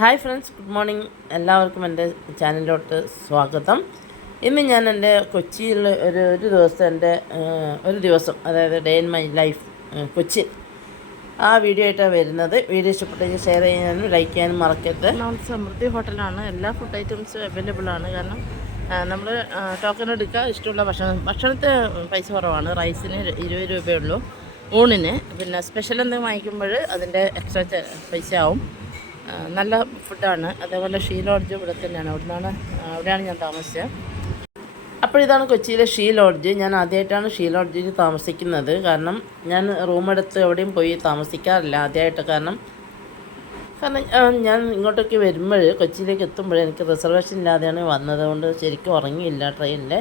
Hi friends good morning. എല്ലാവർക്കും എന്റെ ചാനലിലോട്ട് സ്വാഗതം. ഇന്ന് ഞാൻ എന്റെ കൊച്ചിയിൽ ഒരു ഒരു ദിവസം എന്റെ ഒരു ദിവസം അതായത് day in my life Kochi ആ വീഡിയോ ആയിട്ടാണ് വരുന്നത്. വീഡിയോ ഇഷ്ടപ്പെട്ടെങ്കിൽ ഷെയർ ചെയ്യാനും ലൈക്ക് ചെയ്യാനും മറക്കരുത്. സമൃദ്ധി ഹോട്ടലാണ്. എല്ലാ ഫുഡ് ഐറ്റംസും അവൈലബിൾ ആണ്. കാരണം നമ്മൾ ടോക്കൺ എടുക്കുക ഇഷ്ടമുള്ള ഭക്ഷണം ഭക്ഷണത്തെ പൈസ കുറവാണ്. റൈസിന് ഇരുപത് രൂപയുള്ളൂ ഊണിന്. പിന്നെ സ്പെഷ്യൽ എന്തെങ്കിലും വാങ്ങിക്കുമ്പോൾ അതിന്റെ എക്സ്ട്രാ പൈസ ആവും. നല്ല ഫുഡാണ്. അതേപോലെ ഷീ ലോഡ്ജ് ഇവിടെ തന്നെയാണ്. അവിടെ നിന്നാണ് അവിടെയാണ് ഞാൻ താമസിച്ചത്. അപ്പോൾ ഇതാണ് കൊച്ചിയിലെ ഷീ ലോഡ്ജ് ഞാൻ ആദ്യമായിട്ടാണ് ഷീ ലോഡ്ജിൽ താമസിക്കുന്നത്. കാരണം ഞാൻ റൂമെടുത്ത് എവിടെയും പോയി താമസിക്കാറില്ല ആദ്യമായിട്ട് കാരണം. കാരണം ഞാൻ ഇങ്ങോട്ടേക്ക് വരുമ്പോൾ കൊച്ചിയിലേക്ക് എത്തുമ്പോൾ എനിക്ക് റിസർവേഷൻ ഇല്ലാതെയാണ് വന്നത്. കൊണ്ട് ശരിക്കും ഉറങ്ങിയില്ല ട്രെയിനിൽ.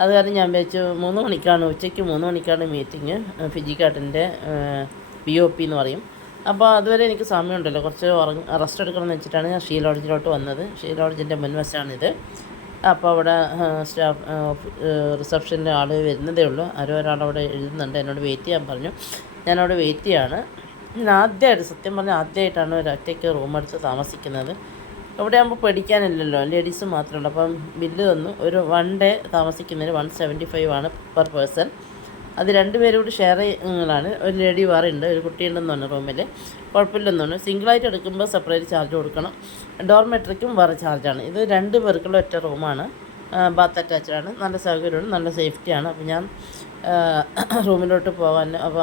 അത് കാരണം ഞാൻ വിചാരിച്ചു മൂന്ന് മണിക്കാണ് ഉച്ചയ്ക്ക് മൂന്ന് മണിക്കാണ് മീറ്റിംഗ്. ഫിജിക്കാട്ടിന്റെ പി ഒ പി എന്ന് പറയും. അപ്പോൾ അതുവരെ എനിക്ക് സമയമുണ്ടല്ലോ. കുറച്ച് ഉറങ്ങി റെസ്റ്റ് എടുക്കണം എന്ന് വെച്ചിട്ടാണ് ഞാൻ ഷീ ലോഡ്ജിലോട്ട് വന്നത്. ഷീ ലോഡ്ജിന്റെ മുൻവശമാണിത്. അപ്പോൾ അവിടെ സ്റ്റാഫ് റിസപ്ഷനിലെ ആൾ വരുന്നതേ ഉള്ളൂ. ആരോ ഒരാൾ അവിടെ എഴുതുന്നുണ്ട്. എന്നോട് വെയിറ്റ് ചെയ്യാൻ പറഞ്ഞു. ഞാനവിടെ വെയിറ്റ് ചെയ്യാണ്. ഞാൻ ആദ്യമായിട്ട് സത്യം പറഞ്ഞാൽ ആദ്യമായിട്ടാണ് ഒരൊറ്റയ്ക്ക് റൂം എടുത്ത് താമസിക്കുന്നത്. ഇവിടെ ആകുമ്പോൾ പഠിക്കാനില്ലല്ലോ ലേഡീസ് മാത്രമേ ഉള്ളൂ. അപ്പം ബില്ല് തന്നു. ഒരു വൺ ഡേ താമസിക്കുന്നതിന് വൺ സെവന്റി ഫൈവ് ആണ് പെർ പേഴ്സൺ അത് രണ്ടുപേരും കൂടി ഷെയർ ചെയ്യുന്നതാണ്. ഒരു ലേഡി വേറെ ഉണ്ട് ഒരു കുട്ടിയുണ്ടെന്ന് പറഞ്ഞു റൂമിൽ കുഴപ്പമില്ലെന്ന് പറഞ്ഞു സിംഗിളായിട്ട് എടുക്കുമ്പോൾ സെപ്പറേറ്റ് ചാർജ് കൊടുക്കണം. ഡോർമെട്രിക്കും വേറെ ചാർജാണ് ഇത് രണ്ട് പേർക്കുള്ള ഒറ്റ റൂമാണ് ബാത്ത് അറ്റാച്ച്ഡ് ആണ്. നല്ല സൗകര്യമാണ് നല്ല സേഫ്റ്റിയാണ് അപ്പോൾ ഞാൻ റൂമിലോട്ട് പോകാൻ അപ്പോൾ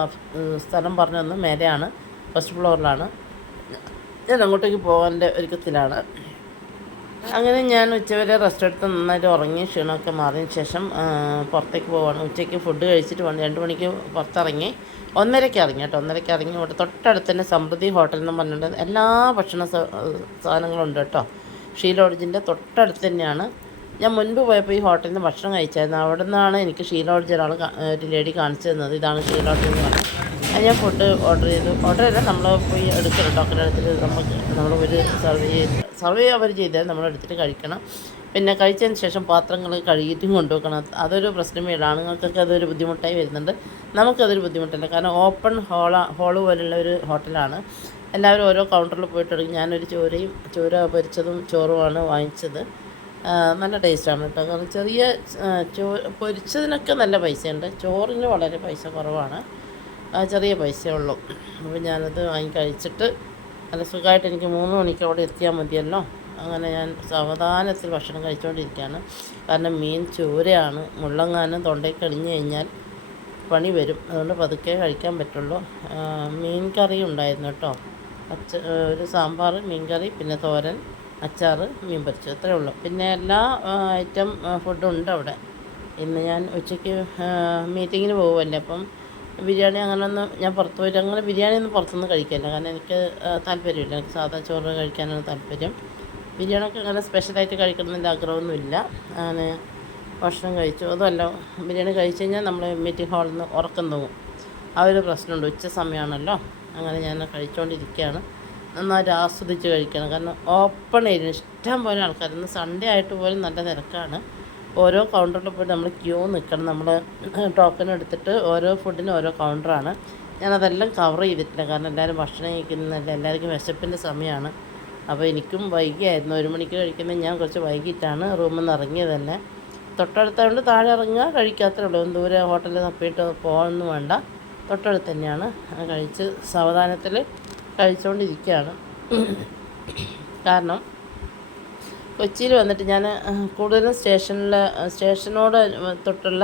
സ്ഥലം പറഞ്ഞു തന്നു. മേലെയാണ് ഫസ്റ്റ് ഫ്ലോറിലാണ് ഞാൻ അങ്ങോട്ടേക്ക് പോകാന്റെ ഒരുക്കത്തിലാണ്. അങ്ങനെ ഞാൻ ഉച്ചവരെ റെസ്റ്റ് എടുത്ത് നന്നായിട്ട് ഉറങ്ങി ക്ഷീണമൊക്കെ മാറിയതിന് ശേഷം പുറത്തേക്ക് പോവാണ്. ഉച്ചയ്ക്ക് ഫുഡ് കഴിച്ചിട്ട് വന്ന് രണ്ട് മണിക്ക് പുറത്തിറങ്ങി ഒന്നരയ്ക്ക് ഇറങ്ങി കേട്ടോ. ഒന്നരയ്ക്ക് ഇറങ്ങി ഇവിടെ തൊട്ടടുത്ത് തന്നെ സമൃദ്ധി ഹോട്ടൽ എന്ന് പറഞ്ഞിട്ട് എല്ലാ ഭക്ഷണ സാധനങ്ങളും ഉണ്ട് കേട്ടോ. ഷീ ലോഡ്ജിന്റെ തൊട്ടടുത്ത് തന്നെയാണ്. ഞാൻ മുൻപ് പോയപ്പോൾ ഈ ഹോട്ടലിൽ നിന്ന് ഭക്ഷണം കഴിച്ചായിരുന്നു. അവിടെ നിന്നാണ് എനിക്ക് ഷീ ലോഡ്ജ് ഒരാൾ ഒരു ലേഡി കാണിച്ചു തന്നത്. ഇതാണ് ഷീ ലോഡ്ജ് എന്ന് പറഞ്ഞത് ഞാൻ ഫുഡ് ഓർഡർ ചെയ്തു. ഓർഡർ ചെയ്താൽ നമ്മൾ പോയി എടുക്കണം ടോക്കൺ എടുത്തിട്ട് നമുക്ക് നമ്മൾ ഒരു സർവ് ചെയ്ത് സർവ് അവർ ചെയ്താൽ നമ്മൾ എടുത്തിട്ട് കഴിക്കണം. പിന്നെ കഴിച്ചതിന് ശേഷം പാത്രങ്ങൾ കഴുകിയിട്ടും കൊണ്ടുവെക്കണം. അതൊരു പ്രശ്നമേ ഉള്ളൂ ആണുങ്ങൾക്കൊക്കെ അതൊരു ബുദ്ധിമുട്ടായി വരുന്നുണ്ട്. നമുക്കതൊരു ബുദ്ധിമുട്ടില്ല. കാരണം ഓപ്പൺ ഹോള ഹോൾ പോലുള്ള ഒരു ഹോട്ടലാണ്. എല്ലാവരും ഓരോ കൗണ്ടറിൽ പോയിട്ട് എടുക്കും ഞാനൊരു ചോരയും ചോര പൊരിച്ചതും ചോറുമാണ് വാങ്ങിച്ചത്. നല്ല ടേസ്റ്റാണ് കേട്ടോ. കാരണം ചെറിയ ചോ പൊരിച്ചതിനൊക്കെ നല്ല പൈസയുണ്ട്. ചോറിന് വളരെ പൈസ കുറവാണ്. ചെറിയ പൈസയേ ഉള്ളൂ. അപ്പോൾ ഞാനത് വാങ്ങി കഴിച്ചിട്ട് നല്ല സുഖമായിട്ട് എനിക്ക് മൂന്ന് മണിക്ക് അവിടെ എത്തിയാൽ മതിയല്ലോ. അങ്ങനെ ഞാൻ സാവധാനത്തിൽ ഭക്ഷണം കഴിച്ചുകൊണ്ടിരിക്കുകയാണ് കാരണം മീൻ ചൂരയാണ്. മുള്ളങ്ങാനും തൊണ്ടയിൽ കഴിഞ്ഞ് കഴിഞ്ഞാൽ പണി വരും. അതുകൊണ്ട് പതുക്കെ കഴിക്കാൻ പറ്റുള്ളൂ. മീൻ കറി ഉണ്ടായിരുന്നു കേട്ടോ. അച്ച ഒരു സാമ്പാർ മീൻ കറി പിന്നെ തോരൻ അച്ചാർ മീൻ പൊരിച്ചത്. അത്രേ ഉള്ളൂ. പിന്നെ എല്ലാ ഐറ്റം ഫുഡും ഉണ്ട് അവിടെ. ഇന്ന് ഞാൻ ഉച്ചയ്ക്ക് മീറ്റിങ്ങിന് പോകുമല്ലേ അപ്പം? ബിരിയാണി അങ്ങനെയൊന്നും ഞാൻ പുറത്ത് പോയിട്ട് അങ്ങനെ ബിരിയാണി ഒന്നും പുറത്തുനിന്ന് കഴിക്കില്ല. കാരണം എനിക്ക് താല്പര്യമില്ല. എനിക്ക് സാധാ ചോറ് കഴിക്കാനാണ് താല്പര്യം. ബിരിയാണിയൊക്കെ അങ്ങനെ സ്പെഷ്യലായിട്ട് കഴിക്കണമെന്നില്ല ആഗ്രഹമൊന്നുമില്ല. അങ്ങനെ ഭക്ഷണം കഴിച്ചു. അതുമല്ല ബിരിയാണി കഴിച്ചു കഴിഞ്ഞാൽ നമ്മൾ മീറ്റിംഗ് ഹാളിൽ നിന്ന് ഉറക്കം തോന്നും ആ ഒരു പ്രശ്നമുണ്ട്. ഉച്ച സമയമാണല്ലോ. അങ്ങനെ ഞാൻ കഴിച്ചുകൊണ്ടിരിക്കുകയാണ് നന്നായിട്ട് ആസ്വദിച്ച് കഴിക്കണം. കാരണം ഓപ്പൺ ഏരിയ ഇഷ്ടം പോലെ ആൾക്കാർ. ഇന്ന് സൺഡേ ആയിട്ട് പോലും നല്ല തിരക്കാണ്. ഓരോ കൗണ്ടറിൽ പോയി നമ്മൾ ക്യൂ നിൽക്കണം നമ്മൾ ടോക്കൺ എടുത്തിട്ട് ഓരോ ഫുഡിനും ഓരോ കൗണ്ടറാണ് ഞാനതെല്ലാം കവർ ചെയ്തിട്ടില്ല. കാരണം എല്ലാവരും ഭക്ഷണം കഴിക്കുന്നില്ല എല്ലാവർക്കും വിശപ്പിന്റെ സമയമാണ് അപ്പോൾ എനിക്കും വൈകിയായിരുന്നു. ഒരു മണിക്ക് കഴിക്കുന്നത് ഞാൻ കുറച്ച് വൈകിട്ടാണ് റൂമിൽ നിന്ന് ഇറങ്ങിയത് തന്നെ. തൊട്ടടുത്തായതുകൊണ്ട് താഴെ ഇറങ്ങുക കഴിക്കാത്തേ ഉള്ളൂ. ദൂരെ ഹോട്ടലിൽ തപ്പിയിട്ട് പോകാനൊന്നും വേണ്ട. തൊട്ടടുത്ത് തന്നെയാണ്. കഴിച്ച് സാവധാനത്തിൽ കഴിച്ചുകൊണ്ടിരിക്കുകയാണ് കാരണം കൊച്ചിയിൽ വന്നിട്ട് ഞാൻ കൂടുതലും സ്റ്റേഷനിൽ സ്റ്റേഷനോട് തൊട്ടുള്ള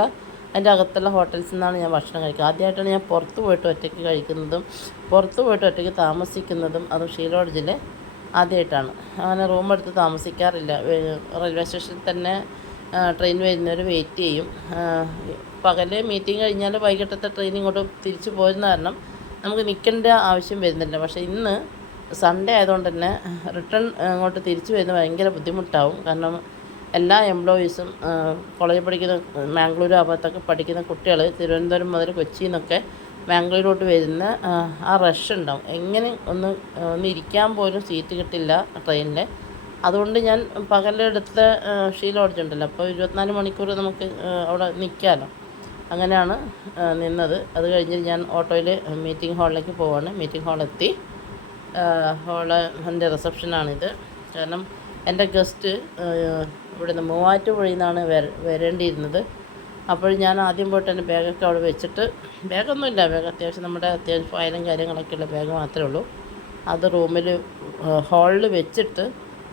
അതിന്റെ അകത്തുള്ള ഹോട്ടൽസിൽ നിന്നാണ് ഞാൻ ഭക്ഷണം കഴിക്കുക. ആദ്യമായിട്ടാണ് ഞാൻ പുറത്ത് പോയിട്ട് ഒറ്റയ്ക്ക് കഴിക്കുന്നതും പുറത്ത് പോയിട്ട് ഒറ്റയ്ക്ക് താമസിക്കുന്നതും അതും ഷീലോഡ്ജിൽ ആദ്യമായിട്ടാണ്. അങ്ങനെ റൂം എടുത്ത് താമസിക്കാറില്ല. റെയിൽവേ സ്റ്റേഷനിൽ തന്നെ ട്രെയിൻ വരുന്നവർ വെയിറ്റ് ചെയ്യും. പകൽ മീറ്റിംഗ് കഴിഞ്ഞാൽ വൈകിട്ടത്തെ ട്രെയിൻ ഇങ്ങോട്ട് തിരിച്ചു പോരുന്ന കാരണം നമുക്ക് നിൽക്കേണ്ട ആവശ്യം വരുന്നില്ല. പക്ഷേ ഇന്ന് സൺഡേ ആയതുകൊണ്ട് തന്നെ റിട്ടേൺ അങ്ങോട്ട് തിരിച്ചു വരുന്നത് ഭയങ്കര ബുദ്ധിമുട്ടാവും. കാരണം എല്ലാ എംപ്ലോയീസും കോളേജിൽ പഠിക്കുന്ന മാംഗ്ലൂർ ആ ഭാഗത്തൊക്കെ പഠിക്കുന്ന കുട്ടികൾ തിരുവനന്തപുരം മുതൽ കൊച്ചിയിൽ നിന്നൊക്കെ മാംഗ്ലൂരിലോട്ട് വരുന്ന ആ, റഷ് ഉണ്ടാവും. എങ്ങനെ ഒന്ന് ഒന്ന് ഇരിക്കാൻ പോലും സീറ്റ് കിട്ടില്ല ട്രെയിനിൽ അതുകൊണ്ട് ഞാൻ പകലെടുത്ത ഷീ ലോഡ്ജ് ഉണ്ടല്ലോ. അപ്പോൾ ഇരുപത്തിനാല് മണിക്കൂർ നമുക്ക് അവിടെ നിൽക്കാമല്ലോ അങ്ങനെയാണ് നിന്നത്. അത് കഴിഞ്ഞ് ഞാൻ ഓട്ടോയിൽ മീറ്റിംഗ് ഹാളിലേക്ക് പോവാണ്. മീറ്റിംഗ് ഹാളെത്തി ഹോൾ എന്റെ റിസപ്ഷനാണിത്. കാരണം എന്റെ ഗസ്റ്റ് ഇവിടുന്ന് മൂവാറ്റുപുഴയിൽ നിന്നാണ് വര വരേണ്ടിയിരുന്നത്. അപ്പോൾ ഞാൻ ആദ്യം പോയിട്ട് എന്റെ ബാഗൊക്കെ അവിടെ വെച്ചിട്ട് ബാഗൊന്നുമില്ല ബാഗ് അത്യാവശ്യം നമ്മുടെ അത്യാവശ്യം ഫയലും കാര്യങ്ങളൊക്കെയുള്ള ബാഗ് മാത്രമേ ഉള്ളൂ. അത് റൂമിൽ ഹാളിൽ വെച്ചിട്ട്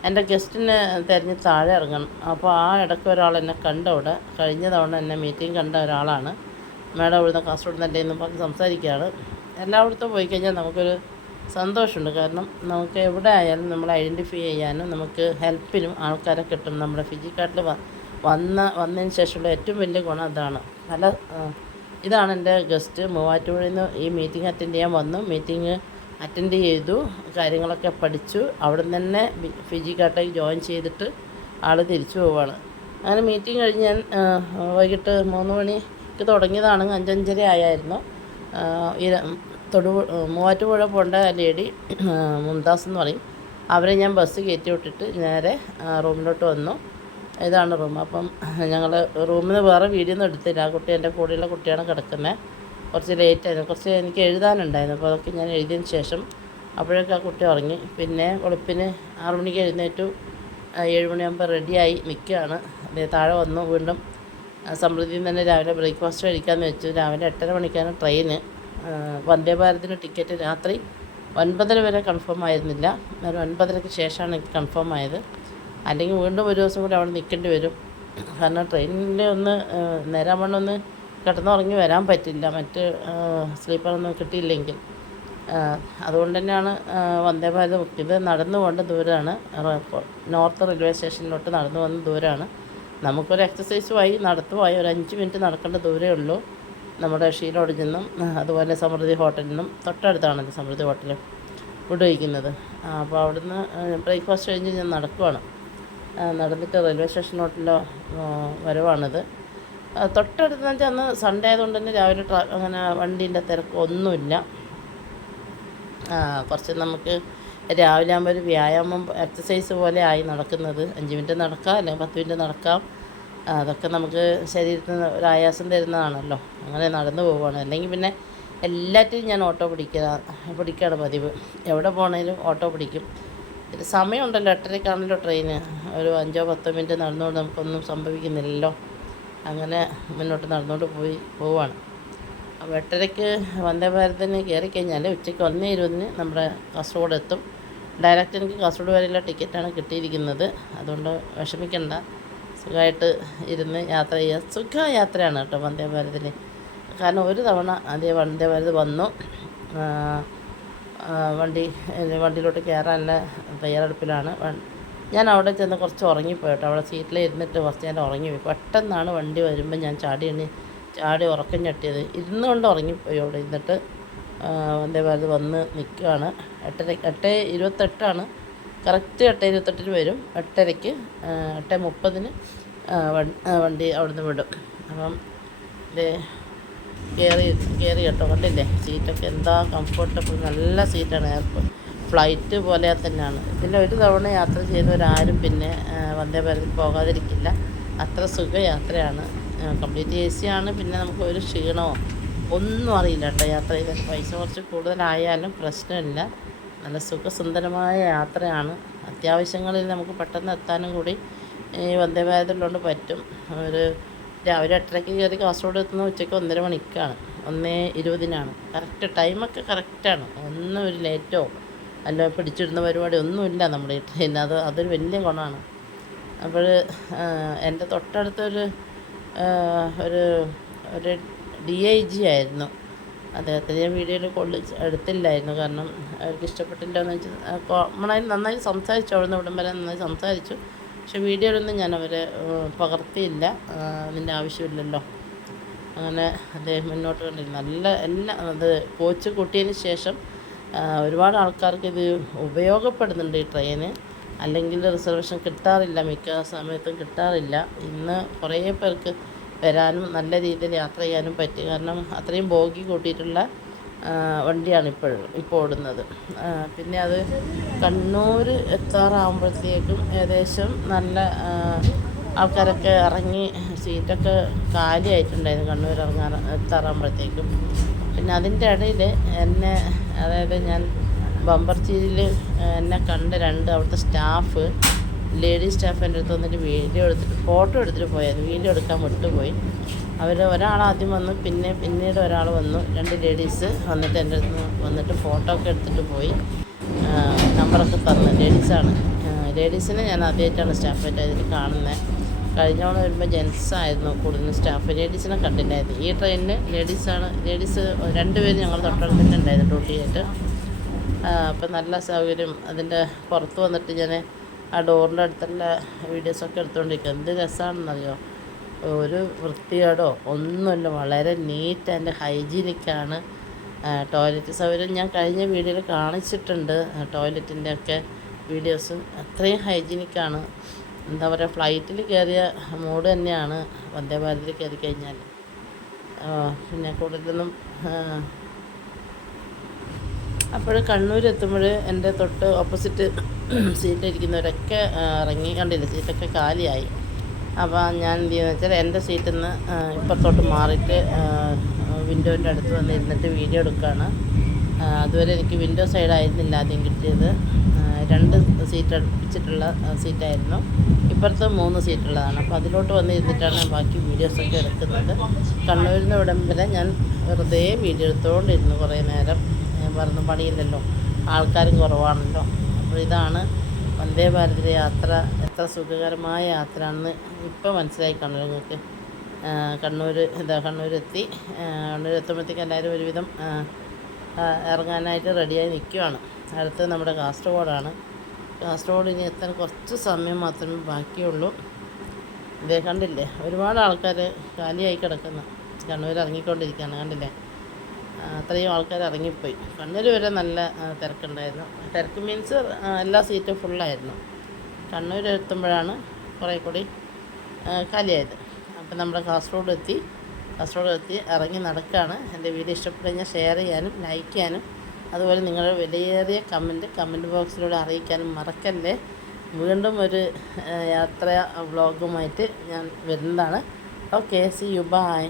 എന്റെ ഗസ്റ്റിനെ തിരഞ്ഞ് താഴെ ഇറങ്ങണം. അപ്പോൾ ആ ഇടയ്ക്ക് ഒരാൾ എന്നെ കണ്ട അവിടെ കഴിഞ്ഞ തവണ എന്നെ മീറ്റിംഗ് കണ്ട ഒരാളാണ്. മേഡം ഇവിടുന്ന് കാസർഗോഡ് തന്നെ എന്ന് പറഞ്ഞ് സംസാരിക്കുകയാണ്. എല്ലായിടത്തും പോയി കഴിഞ്ഞാൽ നമുക്കൊരു സന്തോഷമുണ്ട്. കാരണം നമുക്ക് എവിടെ ആയാലും നമ്മൾ ഐഡന്റിഫൈ ചെയ്യാനും നമുക്ക് ഹെൽപ്പിനും ആൾക്കാരെ കിട്ടും. നമ്മുടെ ഫിജിക്കാട്ടിൽ വന്ന വന്നതിന് ശേഷമുള്ള ഏറ്റവും വലിയ ഗുണം അതാണ്. നല്ല ഇതാണ് എന്റെ ഗസ്റ്റ് മൂവാറ്റുപുഴയിൽ നിന്ന് ഈ മീറ്റിംഗ് അറ്റൻഡ് ചെയ്യാൻ വന്നു. മീറ്റിംഗ് അറ്റൻഡ് ചെയ്തു. കാര്യങ്ങളൊക്കെ പഠിച്ചു. അവിടെ നിന്ന് തന്നെ ഫിജിക്കാട്ടേക്ക് ഫിജി കാട്ടേക്ക് ജോയിൻ ചെയ്തിട്ട് ആൾ തിരിച്ചു പോവുകയാണ് അങ്ങനെ മീറ്റിംഗ് കഴിഞ്ഞ് ഞാൻ വൈകിട്ട് മൂന്ന് മണിക്ക് തുടങ്ങിയതാണ് അഞ്ചഞ്ചര ആയായിരുന്നു. തൊടു മൂവാറ്റുപുഴ പോകേണ്ട ലേഡി മുംതാസ് എന്ന് പറയും. അവരെ ഞാൻ ബസ് കയറ്റി വിട്ടിട്ട് നേരെ റൂമിലോട്ട് വന്നു. ഇതാണ് റൂം. അപ്പം ഞങ്ങൾ റൂമിൽ വേറെ വീഡിയോ ഒന്നും എടുത്തില്ല. ആ കുട്ടി എന്റെ കൂടെയുള്ള കുട്ടിയാണ് കിടക്കുന്നത് കുറച്ച് ലേറ്റ് ആയിരുന്നു. കുറച്ച് എനിക്ക് എഴുതാനുണ്ടായിരുന്നു. അപ്പോൾ അതൊക്കെ ഞാൻ എഴുതിയതിന് ശേഷം അപ്പോഴൊക്കെ ആ കുട്ടി ഉറങ്ങി. പിന്നെ വെളുപ്പിന് ആറു മണിക്ക് എഴുന്നേറ്റു. ഏഴ് മണിയാകുമ്പോൾ റെഡിയായി നിൽക്കുകയാണ്. താഴെ വന്നു. വീണ്ടും സമൃദ്ധിയിൽ തന്നെ രാവിലെ ബ്രേക്ക്ഫാസ്റ്റ് കഴിക്കാമെന്ന് വെച്ചു. രാവിലെ എട്ടര മണിക്കാണ് ട്രെയിന് വന്ദേ ഭാരതിന് ടിക്കറ്റ് രാത്രി ഒൻപതര വരെ കൺഫേം ആയിരുന്നില്ല. ഒരു ഒൻപതരയ്ക്ക് ശേഷമാണ് എനിക്ക് കൺഫേം ആയത്. അല്ലെങ്കിൽ വീണ്ടും ഒരു ദിവസം കൂടി അവിടെ നിൽക്കേണ്ടി വരും. കാരണം ട്രെയിനിൽ ഒന്ന് നേരം ഒന്ന് കിടന്നുറങ്ങി വരാൻ പറ്റില്ല. മറ്റ് സ്ലീപ്പറൊന്നും കിട്ടിയില്ലെങ്കിൽ. അതുകൊണ്ട് തന്നെയാണ് വന്ദേ ഭാരത് ബുക്ക് ചെയ്ത് നടന്നു പോകേണ്ട ദൂരമാണ്. നോർത്ത് റെയിൽവേ സ്റ്റേഷനിലോട്ട് നടന്നു പോകുന്ന ദൂരമാണ്. നമുക്കൊരു എക്സസൈസുമായി നടത്തുമായി ഒരു അഞ്ച് മിനിറ്റ് നടക്കേണ്ട ദൂരമേ ഉള്ളൂ. നമ്മുടെ ഷീലോഡിൽ നിന്നും അതുപോലെ സമൃദ്ധി ഹോട്ടലിൽ നിന്നും തൊട്ടടുത്താണ് സമൃദ്ധി ഹോട്ടൽ ഫുഡ് കഴിക്കുന്നത്. അപ്പോൾ അവിടുന്ന് ബ്രേക്ക്ഫാസ്റ്റ് കഴിഞ്ഞ് ഞാൻ നടക്കുവാണ്. നടന്നിട്ട് റെയിൽവേ സ്റ്റേഷനിലോട്ടുള്ള ആ, വരവാണിത്. തൊട്ടടുത്ത് വെച്ചാൽ അന്ന് സൺഡേ ആയതുകൊണ്ട് തന്നെ രാവിലെ ട്രാ അങ്ങനെ വണ്ടീന്റെ തിരക്കൊന്നുമില്ല കുറച്ച് നമുക്ക് രാവിലെ ആകുമ്പോൾ ഒരു വ്യായാമം എക്സസൈസ് പോലെ ആയി നടക്കുന്നത്. അഞ്ച് മിനിറ്റ് നടക്കാം അല്ലെങ്കിൽ പത്ത് മിനിറ്റ് നടക്കാം. അതൊക്കെ നമുക്ക് ശരീരത്തിന് ഒരു ആയാസം തരുന്നതാണല്ലോ. അങ്ങനെ നടന്നു പോവുകയാണ്. അല്ലെങ്കിൽ പിന്നെ എല്ലാറ്റിനും ഞാൻ ഓട്ടോ പിടിക്കുക പിടിക്കുകയാണ് പതിവ്. എവിടെ പോകണേലും ഓട്ടോ പിടിക്കും. ഇത് സമയമുണ്ടല്ലോ എട്ടരക്കാണല്ലോ ട്രെയിന്. ഒരു അഞ്ചോ പത്തോ മിനിറ്റ് നടന്നുകൊണ്ട് നമുക്കൊന്നും സംഭവിക്കുന്നില്ലല്ലോ. അങ്ങനെ മുന്നോട്ട് നടന്നുകൊണ്ട് പോയി പോവാണ് അപ്പോൾ എട്ടരയ്ക്ക് വന്ദേ ഭാരതിന് കയറി കഴിഞ്ഞാൽ ഉച്ചയ്ക്ക് ഒന്നേ ഇരുപതിന് നമ്മുടെ കാസർഗോഡ് എത്തും. ഡയറക്റ്റ് എനിക്ക് കാസർഗോഡ് വരെയുള്ള ടിക്കറ്റാണ് കിട്ടിയിരിക്കുന്നത്. അതുകൊണ്ട് വിഷമിക്കണ്ട. സുഖമായിട്ട് ഇരുന്ന് യാത്ര ചെയ്യുക. സുഖ യാത്രയാണ് കേട്ടോ വന്ദേ ഭാരതിൽ കാരണം ഒരു തവണ അതേ വന്ദേ ഭാരത് വന്നു. വണ്ടി വണ്ടിയിലോട്ട് കയറാനുള്ള തയ്യാറെടുപ്പിലാണ്. ഞാൻ അവിടെ ചെന്ന് കുറച്ച് ഉറങ്ങിപ്പോയി കേട്ടോ. അവിടെ സീറ്റിൽ ഇരുന്നിട്ട് കുറച്ച് നേരം ഉറങ്ങിപ്പോയി. പെട്ടെന്നാണ് വണ്ടി വരുമ്പോൾ ഞാൻ ചാടി എണ്ണി ചാടി ഉറക്കം ഞെട്ടിയത്. ഇരുന്നുകൊണ്ട് ഉറങ്ങിപ്പോയി അവിടെ ഇരുന്നിട്ട് വന്ദേ ഭാരത് വന്ന് നിൽക്കുകയാണ്. എട്ടര എട്ട് ഇരുപത്തെട്ടാണ്. കറക്റ്റ് എട്ട് ഇരുപത്തെട്ടിന് വരും. എട്ടരയ്ക്ക് എട്ട് മുപ്പതിന് വണ്ടി അവിടുന്ന് വിടും. അപ്പം കയറി കയറി കേട്ടോ. കണ്ടില്ലേ? സീറ്റൊക്കെ എന്താ കംഫർട്ടബിൾ നല്ല സീറ്റാണ് എയർപോർട്ട് ഫ്ലൈറ്റ് പോലെ തന്നെയാണ്. ഇതിൽ ഒരു തവണ യാത്ര ചെയ്തവരാരും പിന്നെ വന്ദേ ഭാരതിൽ പോകാതിരിക്കില്ല. അത്ര സുഖ യാത്രയാണ് കംപ്ലീറ്റ് എ സി ആണ്. പിന്നെ നമുക്ക് ഒരു ക്ഷീണമോ? ഒന്നും അറിയില്ല കേട്ടോ യാത്ര ചെയ്താൽ പൈസ കുറച്ച് കൂടുതലായാലും പ്രശ്നമില്ല. നല്ല സുഖസുന്ദരമായ യാത്രയാണ്. അത്യാവശ്യങ്ങളിൽ നമുക്ക് പെട്ടെന്ന് എത്താനും കൂടി ഈ വന്ദേ ഭാരതിലുകൊണ്ട് പറ്റും. ഒരു രാവിലെ എട്ടരയ്ക്ക് കയറി കാസർഗോഡ് എത്തുന്ന ഉച്ചയ്ക്ക് ഒന്നര മണിക്കാണ്. ഒന്നേ ഇരുപതിനാണ്. കറക്റ്റ് ടൈമൊക്കെ കറക്റ്റാണ്. ഒന്നും ഒരു ലേറ്റോ അല്ല പിടിച്ചിടുന്ന പരിപാടി ഒന്നുമില്ല നമ്മുടെ ഈ ട്രെയിൻ അത് അതൊരു വലിയ ഗുണമാണ്. അപ്പോൾ എന്റെ തൊട്ടടുത്തൊരു ഒരു ഒരു ഡി ഐ ജി ആയിരുന്നു. അദ്ദേഹത്തിന് ഞാൻ വീഡിയോയിൽ കൊള്ളി എടുത്തില്ലായിരുന്നു കാരണം അവർക്ക് ഇഷ്ടപ്പെട്ടില്ല എന്ന് വെച്ചാൽ കോമണായി നന്നായി സംസാരിച്ചു. അവിടുന്ന് ഇവിടം വരെ നന്നായി സംസാരിച്ചു. പക്ഷെ വീഡിയോയിലൊന്നും ഞാൻ അവരെ പകർത്തിയില്ല. അതിന്റെ ആവശ്യമില്ലല്ലോ. അങ്ങനെ അദ്ദേഹം മുന്നോട്ട് കണ്ടിരുന്നു. നല്ല എല്ലാം അത് കോച്ച് കൂട്ടിയതിന് ശേഷം ഒരുപാട് ആൾക്കാർക്ക് ഇത് ഉപയോഗപ്പെടുന്നുണ്ട് ഈ ട്രെയിന് അല്ലെങ്കിൽ റിസർവേഷൻ കിട്ടാറില്ല. മിക്ക സമയത്തും കിട്ടാറില്ല. ഇന്ന് കുറേ പേർക്ക് വരാനും നല്ല രീതിയിൽ യാത്ര ചെയ്യാനും പറ്റി. കാരണം അത്രയും ബോഗി കൂട്ടിയിട്ടുള്ള വണ്ടിയാണ് ഇപ്പോൾ ഇപ്പോൾ ഓടുന്നത്. പിന്നെ അത് കണ്ണൂർ എത്താറാകുമ്പോഴത്തേക്കും ഏകദേശം നല്ല ആൾക്കാരൊക്കെ ഇറങ്ങി സീറ്റൊക്കെ കാലിയായിട്ടുണ്ടായിരുന്നു കണ്ണൂർ ഇറങ്ങാൻ എത്താറാകുമ്പോഴത്തേക്കും പിന്നെ അതിന്റെ ഇടയിൽ എന്നെ അതായത് ഞാൻ ബമ്പർ ചീരിൽ എന്നെ കണ്ട രണ്ട് അവിടുത്തെ സ്റ്റാഫ് ലേഡി സ്റ്റാഫ് എന്റെ അടുത്ത് വന്നിട്ട് വീഡിയോ എടുത്തിട്ട് ഫോട്ടോ എടുത്തിട്ട് പോയായിരുന്നു. വീഡിയോ എടുക്കാൻ വിട്ടുപോയി. അവർ ഒരാൾ ആദ്യം വന്നു പിന്നെ പിന്നീട് ഒരാൾ വന്നു. രണ്ട് ലേഡീസ് വന്നിട്ട് എന്റെ അടുത്ത് വന്നിട്ട് ഫോട്ടോ ഒക്കെ എടുത്തിട്ട് പോയി. നമ്പറൊക്കെ തന്നു. ലേഡീസാണ്. ലേഡീസിനെ ഞാൻ ആദ്യമായിട്ടാണ് സ്റ്റാഫായിട്ട് അതിൽ കാണുന്നത്. കഴിഞ്ഞ തവണ വരുമ്പോൾ ജെൻസായിരുന്നു കൂടുതലും സ്റ്റാഫ്. ലേഡീസിനെ കണ്ടില്ലായിരുന്നു ഈ ട്രെയിനിൽ ലേഡീസാണ് ലേഡീസ് രണ്ടുപേരും ഞങ്ങൾ തൊട്ടടുത്ത് തന്നെ ഉണ്ടായിരുന്നു ഡ്യൂട്ടിയായിട്ട് അപ്പം നല്ല സൗകര്യം അതിന്റെ പുറത്ത് വന്നിട്ട് ഞാൻ ആ ഡോറിന്റെ അടുത്തുള്ള വീഡിയോസൊക്കെ എടുത്തുകൊണ്ടിരിക്കുക എന്ത് രസമാണെന്നറിയോ ഒരു വൃത്തിയോടോ ഒന്നുമില്ല. വളരെ നീറ്റ് ആൻഡ് ഹൈജീനിക്കാണ് ടോയ്ലറ്റ് സൗകര്യം. ഞാൻ കഴിഞ്ഞ വീഡിയോയിൽ കാണിച്ചിട്ടുണ്ട് ടോയ്ലറ്റിന്റെ ഒക്കെ വീഡിയോസ്. അത്രയും ഹൈജീനിക്കാണ്. എന്താ പറയുക ഫ്ലൈറ്റിൽ കയറിയ മൂഡ് തന്നെയാണ്. വന്ദേ ഭാരതിൽ കയറി കഴിഞ്ഞാൽ പിന്നെ കൂടുതലൊന്നും അപ്പോൾ കണ്ണൂർ എത്തുമ്പോൾ എന്റെ തൊട്ട് ഓപ്പോസിറ്റ് സീറ്റിലിരിക്കുന്നവരൊക്കെ ഇറങ്ങി കണ്ടില്ല സീറ്റൊക്കെ കാലിയായി. അപ്പോൾ ഞാൻ എന്ത് ചെയ്യുന്നത് വെച്ചാൽ എന്റെ സീറ്റിൽ നിന്ന് ഇപ്പുറത്തോട്ട് മാറിയിട്ട് വിൻഡോന്റെ അടുത്ത് വന്ന് ഇരുന്നിട്ട് വീഡിയോ എടുക്കുകയാണ്. അതുവരെ എനിക്ക് വിൻഡോ സൈഡായിരുന്നില്ല ആദ്യം കിട്ടിയത്. രണ്ട് സീറ്റ് അടുപ്പിച്ചിട്ടുള്ള സീറ്റായിരുന്നു. ഇപ്പുറത്ത് മൂന്ന് സീറ്റുള്ളതാണ്. അപ്പോൾ അതിലോട്ട് വന്ന് ഇരുന്നിട്ടാണ് ബാക്കി വീഡിയോസൊക്കെ എടുക്കുന്നത്. കണ്ണൂരിൽ നിന്ന് ഇവിടം വരെ ഞാൻ വെറുതെ വീഡിയോ എടുത്തുകൊണ്ടിരുന്നു കുറേ നേരം. പറഞ്ഞു പണിയില്ലല്ലോ. ആൾക്കാരും കുറവാണല്ലോ. അപ്പോൾ ഇതാണ് വന്ദേ ഭാരതിലെ യാത്ര. എത്ര സുഖകരമായ യാത്രയാണെന്ന് ഇപ്പോൾ മനസ്സിലായി കണ്ണൂർ നിങ്ങൾക്ക് കണ്ണൂർ ഇതാ കണ്ണൂരെത്തി. കണ്ണൂർ എത്തുമ്പോഴത്തേക്ക് എല്ലാവരും ഒരുവിധം ഇറങ്ങാനായിട്ട് റെഡിയായി നിൽക്കുകയാണ് അടുത്ത് നമ്മുടെ കാസർഗോഡാണ്. കാസർഗോഡ് ഇനി എത്താൻ കുറച്ച് സമയം മാത്രമേ ബാക്കിയുള്ളൂ. ഇതേ കണ്ടില്ലേ? ഒരുപാട് ആൾക്കാർ കാലിയായി കിടക്കുന്നു. കണ്ണൂർ ഇറങ്ങിക്കൊണ്ടിരിക്കുകയാണ് കണ്ടില്ലേ? അത്രയും ആൾക്കാർ ഇറങ്ങിപ്പോയി. കണ്ണൂർ വരെ നല്ല തിരക്കുണ്ടായിരുന്നു. തിരക്ക് മീൻസ് എല്ലാ സീറ്റും ഫുള്ളായിരുന്നു. കണ്ണൂർ എത്തുമ്പോഴാണ് കുറേ കൂടി കാലിയായത്. അപ്പം നമ്മുടെ കാസർഗോഡ് എത്തി. കാസർഗോഡ് എത്തി ഇറങ്ങി നടക്കുകയാണ് എന്റെ വീഡിയോ ഇഷ്ടപ്പെട്ടു കഴിഞ്ഞാൽ ഷെയർ ചെയ്യാനും ലൈക്ക് ചെയ്യാനും അതുപോലെ നിങ്ങളുടെ വിലയേറിയ കമന്റ് കമന്റ് ബോക്സിലൂടെ അറിയിക്കാനും മറക്കല്ലേ. വീണ്ടും ഒരു യാത്ര വ്ളോഗുമായിട്ട് ഞാൻ വരുന്നതാണ്. Okay C U by